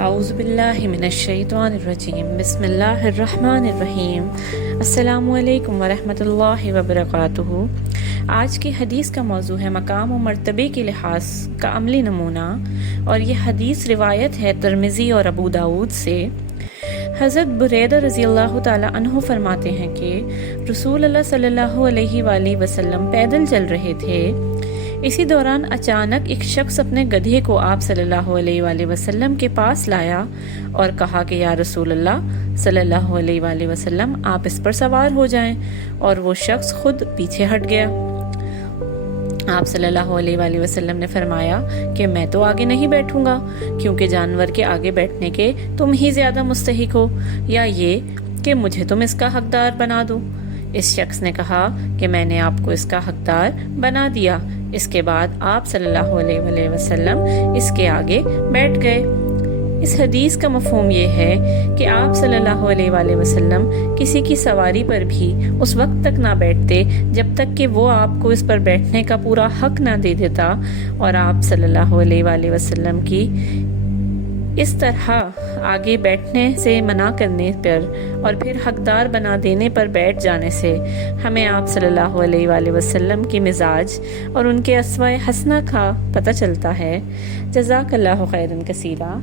اعوذ باللہ من الشیطان الرجیم بسم اللہ الرحمن الرحیم السلام علیکم ورحمۃ اللہ وبرکاتہ۔ آج کی حدیث کا موضوع ہے مقام و مرتبے کے لحاظ کا عملی نمونہ، اور یہ حدیث روایت ہے ترمذی اور ابو داود سے۔ حضرت بریدہ رضی اللہ تعالیٰ عنہ فرماتے ہیں کہ رسول اللہ صلی اللہ علیہ وآلہ وسلم پیدل چل رہے تھے۔ اسی دوران اچانک ایک شخص اپنے گدھے کو آپ صلی اللہ علیہ وآلہ وسلم کے پاس لایا اور کہا کہ یا رسول اللہ صلی اللہ علیہ وآلہ وسلم، آپ اس پر سوار ہو جائیں، اور وہ شخص خود پیچھے ہٹ گیا۔ آپ صلی اللہ علیہ وآلہ وسلم نے فرمایا کہ میں تو آگے نہیں بیٹھوں گا، کیونکہ جانور کے آگے بیٹھنے کے تم ہی زیادہ مستحق ہو، یا یہ کہ مجھے تم اس کا حقدار بنا دو۔ اس شخص نے کہا کہ میں نے آپ کو اس کا حقدار بنا دیا۔ اس کے بعد آپ صلی اللہ علیہ وآلہ وسلم اس کے آگے بیٹھ گئے۔ اس حدیث کا مفہوم یہ ہے کہ آپ صلی اللہ علیہ وآلہ وسلم کسی کی سواری پر بھی اس وقت تک نہ بیٹھتے جب تک کہ وہ آپ کو اس پر بیٹھنے کا پورا حق نہ دے دیتا، اور آپ صلی اللہ علیہ وآلہ وسلم کی اس طرح آگے بیٹھنے سے منع کرنے پر اور پھر حقدار بنا دینے پر بیٹھ جانے سے ہمیں آپ صلی اللہ علیہ وآلہ وسلم کی مزاج اور ان کے اسوہ حسنہ کا پتہ چلتا ہے۔ جزاک اللہ خیرا کثیرا۔